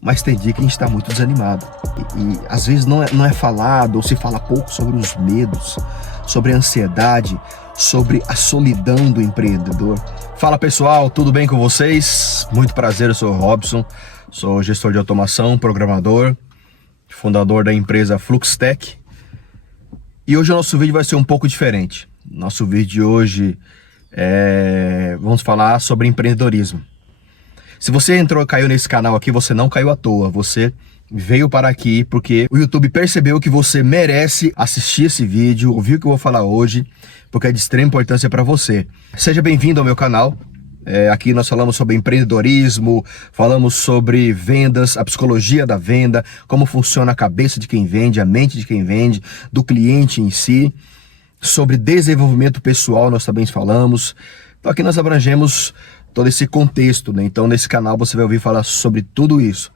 mas tem dia que a gente está muito desanimado. E às vezes não é falado, ou se fala pouco sobre os medos, sobre a ansiedade, sobre a solidão do empreendedor. Fala pessoal, tudo bem com vocês? Muito prazer, eu sou o Robson, sou gestor de automação, programador, fundador da empresa Fluxtech. E hoje o nosso vídeo vai ser um pouco diferente. Nosso vídeo de hoje vamos falar sobre empreendedorismo. Se você caiu nesse canal aqui, você não caiu à toa, você veio para aqui porque o YouTube percebeu que você merece assistir esse vídeo, ouvir o que eu vou falar hoje, porque é de extrema importância para você. Seja bem-vindo ao meu canal. Aqui nós falamos sobre empreendedorismo, falamos sobre vendas, a psicologia da venda, como funciona a cabeça de quem vende, a mente de quem vende, do cliente em si. Sobre desenvolvimento pessoal nós também falamos. Então aqui nós abrangemos todo esse contexto, né? Então nesse canal você vai ouvir falar sobre tudo isso,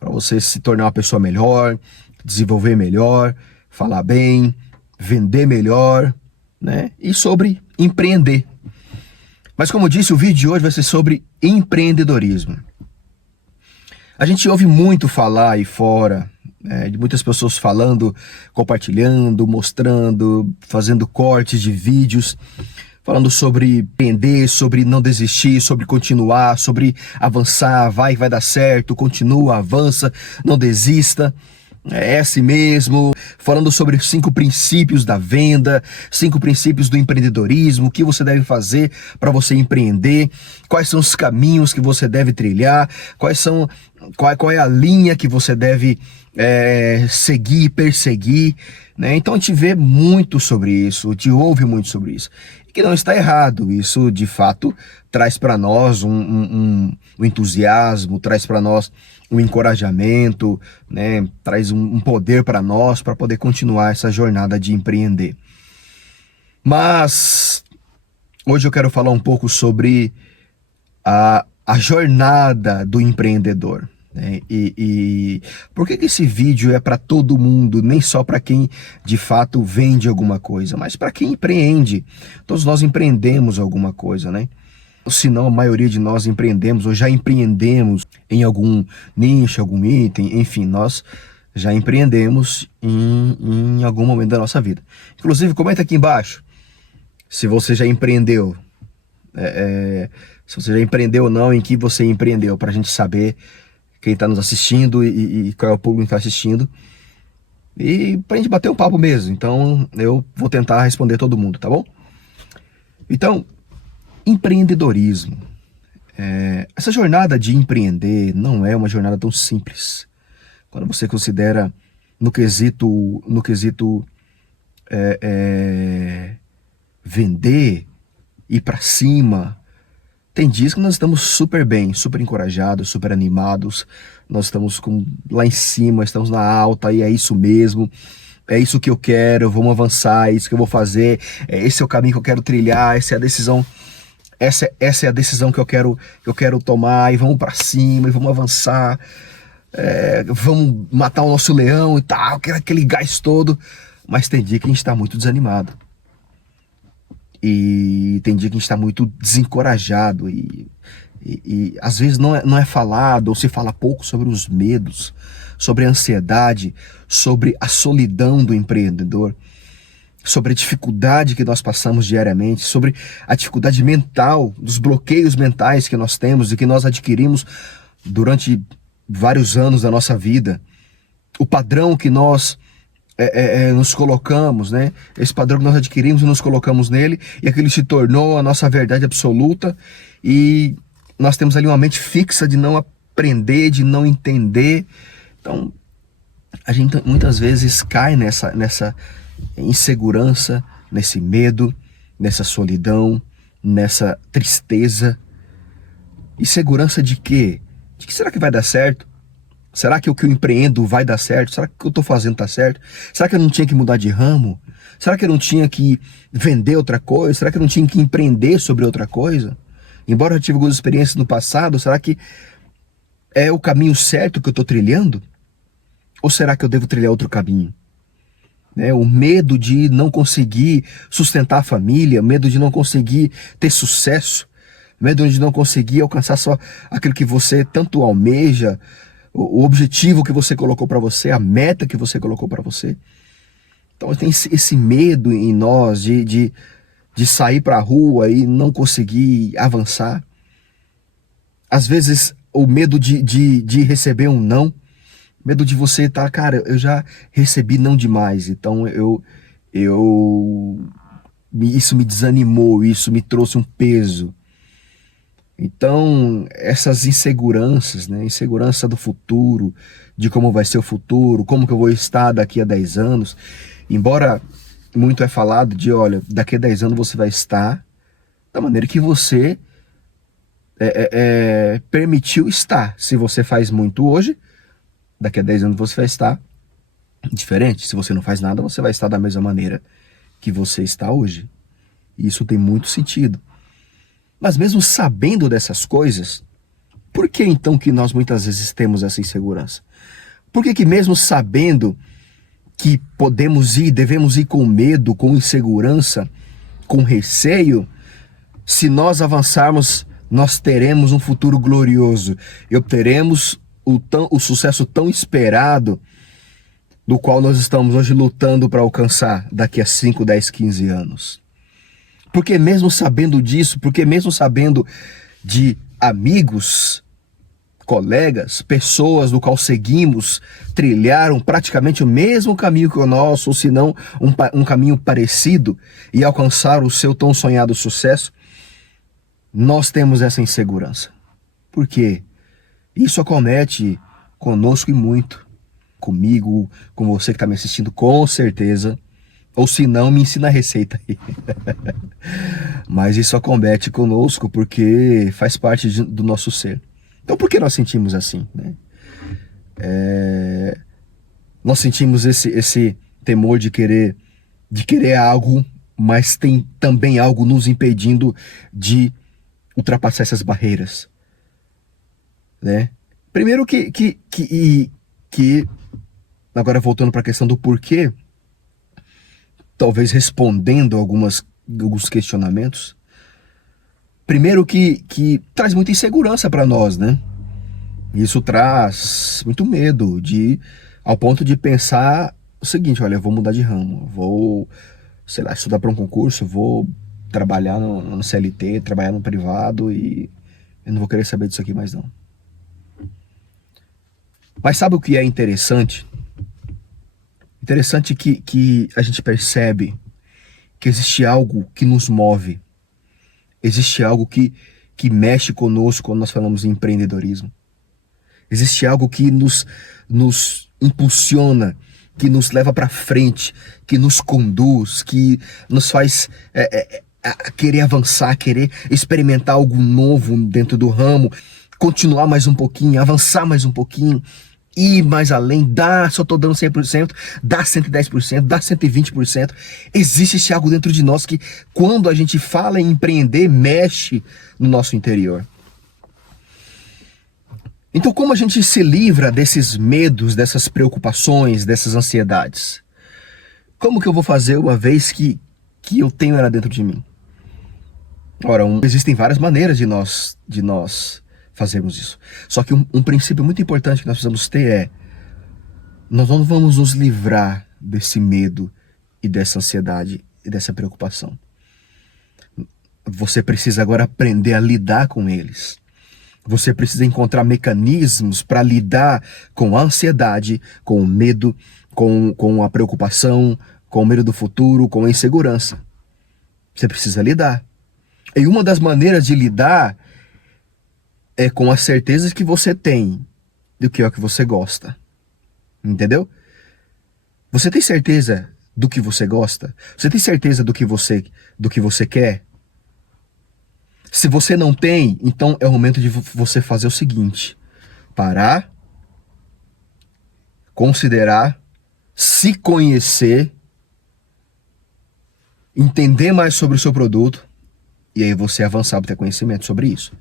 para você se tornar uma pessoa melhor, desenvolver melhor, falar bem, vender melhor, né? E sobre empreender. Mas como eu disse, o vídeo de hoje vai ser sobre empreendedorismo. A gente ouve muito falar aí fora, de muitas pessoas falando, compartilhando, mostrando, fazendo cortes de vídeos, falando sobre empreender, sobre não desistir, sobre continuar, sobre avançar, vai dar certo, continua, avança, não desista, é assim mesmo. Falando sobre 5 princípios da venda, 5 princípios do empreendedorismo, o que você deve fazer para você empreender, quais são os caminhos que você deve trilhar, qual é a linha que você deve seguir, perseguir, né? Então a gente vê muito sobre isso, a gente ouve muito sobre isso, e que não está errado. Isso de fato traz para nós um entusiasmo, traz para nós um encorajamento, né? Traz um poder para nós para poder continuar essa jornada de empreender. Mas hoje eu quero falar um pouco sobre a jornada do empreendedor. E por que esse vídeo é para todo mundo, nem só para quem de fato vende alguma coisa, mas para quem empreende? Todos nós empreendemos alguma coisa, né? Se não, a maioria de nós empreendemos ou já empreendemos em algum nicho, algum item, enfim, nós já empreendemos em algum momento da nossa vida. Inclusive, comenta aqui embaixo se você já empreendeu, se você já empreendeu ou não, em que você empreendeu, para a gente saber quem está nos assistindo e qual é o público que está assistindo, e para a gente bater um papo mesmo. Então eu vou tentar responder todo mundo, tá bom? Então, empreendedorismo. Essa jornada de empreender não é uma jornada tão simples. Quando você considera no quesito vender, ir para cima. Tem dias que nós estamos super bem, super encorajados, super animados, nós estamos lá em cima, estamos na alta, e é isso mesmo, é isso que eu quero, vamos avançar, é isso que eu vou fazer, esse é o caminho que eu quero trilhar, essa é a decisão, essa é a decisão que eu quero tomar, e vamos para cima, e vamos avançar, vamos matar o nosso leão e tal, aquele gás todo. Mas tem dia que a gente está muito desanimado. E tem dia que a gente está muito desencorajado e às vezes não é falado, ou se fala pouco sobre os medos, sobre a ansiedade, sobre a solidão do empreendedor, sobre a dificuldade que nós passamos diariamente, sobre a dificuldade mental, dos bloqueios mentais que nós temos e que nós adquirimos durante vários anos da nossa vida, o padrão que nós nos colocamos, né? Esse padrão que nós adquirimos e nos colocamos nele, e aquilo se tornou a nossa verdade absoluta, e nós temos ali uma mente fixa de não aprender, de não entender. Então a gente muitas vezes cai nessa insegurança, nesse medo, nessa solidão, nessa tristeza. Insegurança de quê? De que será que vai dar certo? Será que o que eu empreendo vai dar certo? Será que o que eu estou fazendo está certo? Será que eu não tinha que mudar de ramo? Será que eu não tinha que vender outra coisa? Será que eu não tinha que empreender sobre outra coisa? Embora eu tive algumas experiências no passado, será que é o caminho certo que eu estou trilhando? Ou será que eu devo trilhar outro caminho? O medo de não conseguir sustentar a família, medo de não conseguir ter sucesso, medo de não conseguir alcançar só aquilo que você tanto almeja, o objetivo que você colocou para você, a meta que você colocou para você. Então tem esse medo em nós de sair para a rua e não conseguir avançar. Às vezes o medo de receber um não, medo de você estar, cara, eu já recebi não demais, então isso me desanimou, isso me trouxe um peso. Então, essas inseguranças, né? Insegurança do futuro, de como vai ser o futuro, como que eu vou estar daqui a 10 anos. Embora muito é falado de, olha, daqui a 10 anos você vai estar da maneira que você permitiu estar. Se você faz muito hoje, daqui a 10 anos você vai estar diferente. Se você não faz nada, você vai estar da mesma maneira que você está hoje. E isso tem muito sentido. Mas mesmo sabendo dessas coisas, por que então que nós muitas vezes temos essa insegurança? Por que mesmo sabendo que podemos ir, devemos ir com medo, com insegurança, com receio, se nós avançarmos, nós teremos um futuro glorioso e obteremos o sucesso tão esperado, do qual nós estamos hoje lutando para alcançar daqui a 5, 10, 15 anos? Porque mesmo sabendo disso, porque mesmo sabendo de amigos, colegas, pessoas do qual seguimos, trilharam praticamente o mesmo caminho que o nosso, ou se não um caminho parecido, e alcançaram o seu tão sonhado sucesso, nós temos essa insegurança. Por quê? Isso acomete conosco e muito. Comigo, com você que está me assistindo, com certeza. Ou se não, me ensina a receita aí. Mas isso acomete conosco porque faz parte do nosso ser. Então por que nós sentimos assim, né? Nós sentimos esse temor de querer algo, mas tem também algo nos impedindo de ultrapassar essas barreiras, né? Primeiro que agora voltando para a questão do porquê, talvez respondendo alguns questionamentos. Primeiro que traz muita insegurança para nós, né? Isso traz muito medo, ao ponto de pensar o seguinte: olha, eu vou mudar de ramo, vou, sei lá, estudar para um concurso, vou trabalhar no CLT, trabalhar no privado e eu não vou querer saber disso aqui mais não. Mas sabe o que é interessante? Interessante que a gente percebe que existe algo que nos move, existe algo que mexe conosco quando nós falamos em empreendedorismo. Existe algo que nos impulsiona, que nos leva para frente, que nos conduz, que nos faz querer avançar, querer experimentar algo novo dentro do ramo, continuar mais um pouquinho, avançar mais um pouquinho, ir mais além, só estou dando 100%, dá 110%, dá 120%. Existe algo dentro de nós que, quando a gente fala em empreender, mexe no nosso interior. Então, como a gente se livra desses medos, dessas preocupações, dessas ansiedades? Como que eu vou fazer uma vez que eu tenho ela dentro de mim? Ora, existem várias maneiras de nós fazermos isso. Só que um princípio muito importante que nós precisamos ter nós não vamos nos livrar desse medo e dessa ansiedade e dessa preocupação. Você precisa agora aprender a lidar com eles. Você precisa encontrar mecanismos para lidar com a ansiedade, com o medo, com a preocupação, com o medo do futuro, com a insegurança. Você precisa lidar. E uma das maneiras de lidar é com as certezas que você tem do que é o que você gosta. Entendeu? Você tem certeza do que você gosta? Você tem certeza do que você quer? Se você não tem, então é o momento de você fazer o seguinte: parar, considerar, se conhecer, entender mais sobre o seu produto, e aí você avançar para ter conhecimento sobre isso.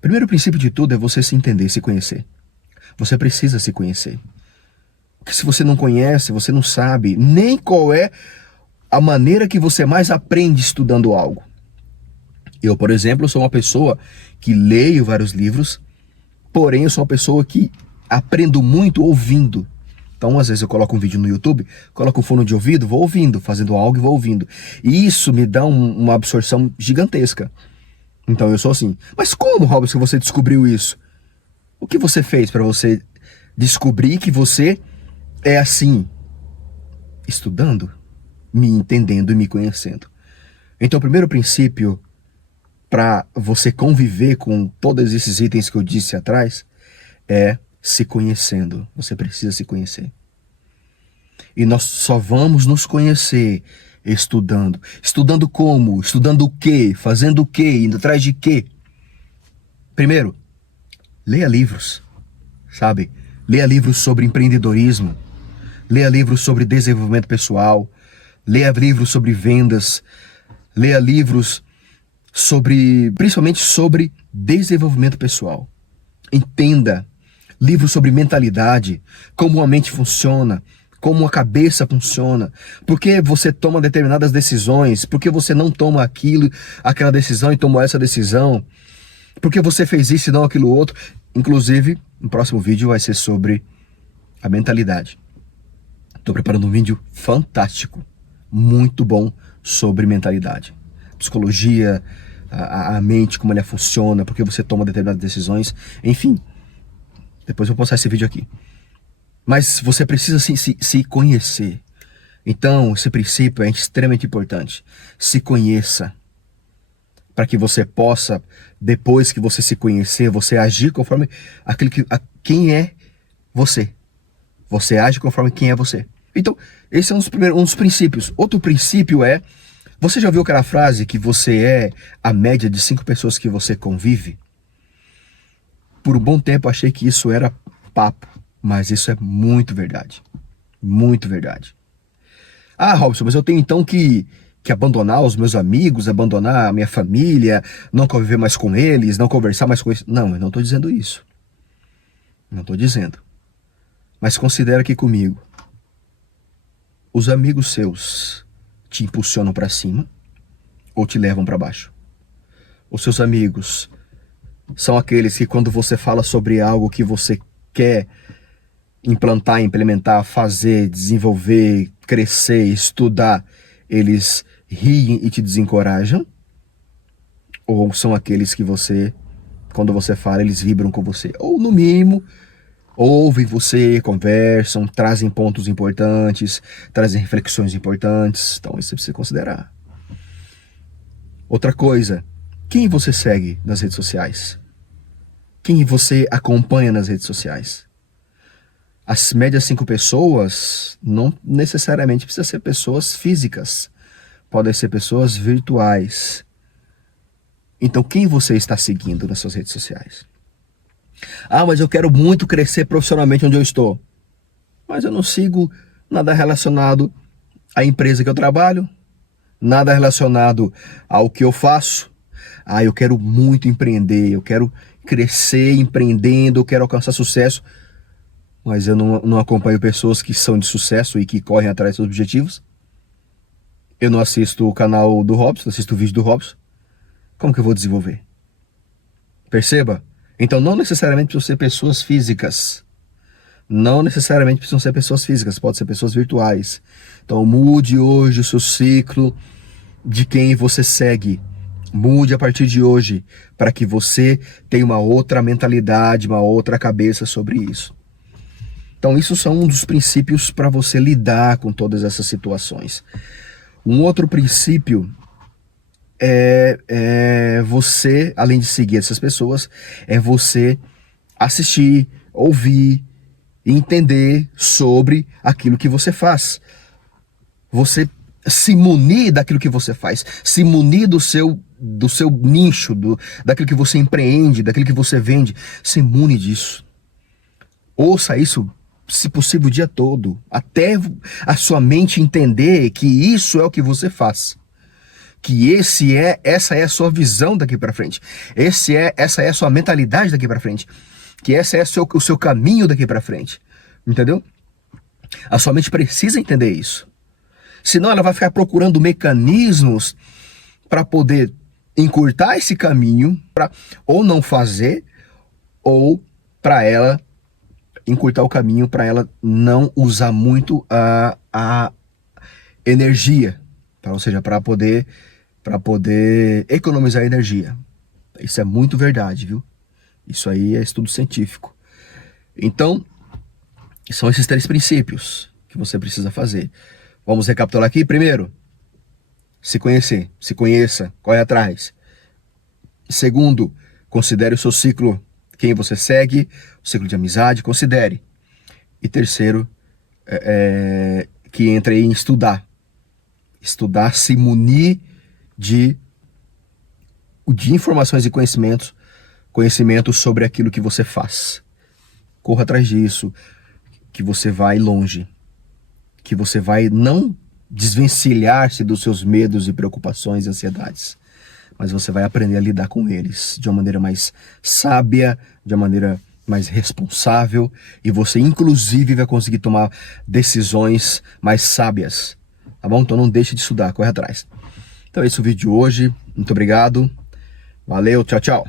Primeiro princípio de tudo é você se entender, se conhecer. Você precisa se conhecer. Porque se você não conhece, você não sabe nem qual é a maneira que você mais aprende estudando algo. Eu, por exemplo, sou uma pessoa que leio vários livros, porém eu sou uma pessoa que aprendo muito ouvindo. Então, às vezes eu coloco um vídeo no YouTube, coloco um fone de ouvido, vou ouvindo, fazendo algo e vou ouvindo. E isso me dá uma absorção gigantesca. Então eu sou assim. Mas como, Robson, você descobriu isso? O que você fez para você descobrir que você é assim? Estudando, me entendendo e me conhecendo. Então o primeiro princípio para você conviver com todos esses itens que eu disse atrás é se conhecendo. Você precisa se conhecer. E nós só vamos nos conhecer estudando. Estudando como? Estudando o quê? Fazendo o quê? Indo atrás de quê? Primeiro, leia livros, sabe? Leia livros sobre empreendedorismo. Leia livros sobre desenvolvimento pessoal. Leia livros sobre vendas. Leia livros sobre, principalmente sobre desenvolvimento pessoal. Entenda livros sobre mentalidade, como a mente funciona, como a cabeça funciona, por que você toma determinadas decisões, por que você não toma aquela decisão e tomou essa decisão, por que você fez isso e não aquilo outro. Inclusive, no próximo vídeo vai ser sobre a mentalidade. Estou preparando um vídeo fantástico, muito bom sobre mentalidade. Psicologia, a mente, como ela funciona, por que você toma determinadas decisões, enfim. Depois eu vou postar esse vídeo aqui. Mas você precisa se conhecer. Então, esse princípio é extremamente importante. Se conheça. Para que você possa, depois que você se conhecer, você agir conforme quem é você. Você age conforme quem é você. Então, esse é um dos princípios. Outro princípio é, você já ouviu aquela frase que você é a média de 5 pessoas que você convive? Por um bom tempo achei que isso era papo, mas isso é muito verdade. Muito verdade. Ah, Robson, mas eu tenho então que abandonar os meus amigos, abandonar a minha família, não conviver mais com eles, não conversar mais com eles. Não, eu não estou dizendo isso. Não estou dizendo. Mas considera aqui comigo. Os amigos seus te impulsionam para cima ou te levam para baixo? Os seus amigos são aqueles que quando você fala sobre algo que você quer implantar, implementar, fazer, desenvolver, crescer, estudar, eles riem e te desencorajam? Ou são aqueles que você, quando você fala, eles vibram com você? Ou no mínimo, ouvem você, conversam, trazem pontos importantes, trazem reflexões importantes. Então isso você precisa considerar. Outra coisa, quem você segue nas redes sociais? Quem você acompanha nas redes sociais? As médias 5 pessoas não necessariamente precisam ser pessoas físicas. Podem ser pessoas virtuais. Então quem você está seguindo nas suas redes sociais? Ah, mas eu quero muito crescer profissionalmente onde eu estou. Mas eu não sigo nada relacionado à empresa que eu trabalho, nada relacionado ao que eu faço. Ah, eu quero muito empreender, eu quero crescer empreendendo, eu quero alcançar sucesso. Mas eu não acompanho pessoas que são de sucesso e que correm atrás dos seus objetivos. Eu não assisto o canal do Robson, não assisto o vídeo do Robson. Como que eu vou desenvolver? Perceba? Então não necessariamente precisam ser pessoas físicas. Não necessariamente precisam ser pessoas físicas, pode ser pessoas virtuais. Então mude hoje o seu ciclo de quem você segue. Mude a partir de hoje, para que você tenha uma outra mentalidade, uma outra cabeça sobre isso. Então isso são um dos princípios para você lidar com todas essas situações. Um outro princípio é você, além de seguir essas pessoas, é você assistir, ouvir, entender sobre aquilo que você faz. Você se munir daquilo que você faz, se munir do seu nicho, daquilo que você empreende, daquilo que você vende, se mune disso. Ouça isso, se possível, o dia todo, até a sua mente entender que isso é o que você faz. Que essa é a sua visão daqui para frente. Essa é a sua mentalidade daqui para frente. Que esse é o seu caminho daqui para frente. Entendeu? A sua mente precisa entender isso. Senão ela vai ficar procurando mecanismos para poder encurtar esse caminho, para ou não fazer, ou para ela encurtar o caminho para ela não usar muito a energia, ou seja, para poder economizar energia. Isso é muito verdade, viu? Isso aí é estudo científico. Então, são esses 3 princípios que você precisa fazer. Vamos recapitular aqui. Primeiro, se conhecer, se conheça, corre atrás. Segundo, considere o seu ciclo, quem você segue, o ciclo de amizade, considere. E terceiro, que entre aí em estudar. Estudar, se munir de informações e conhecimento sobre aquilo que você faz. Corra atrás disso, que você vai longe. Que você vai não desvencilhar-se dos seus medos e preocupações e ansiedades, mas você vai aprender a lidar com eles de uma maneira mais sábia, de uma maneira mais responsável, e você inclusive vai conseguir tomar decisões mais sábias, tá bom? Então não deixe de estudar, corre atrás. Então esse é o vídeo de hoje, muito obrigado, valeu, tchau, tchau.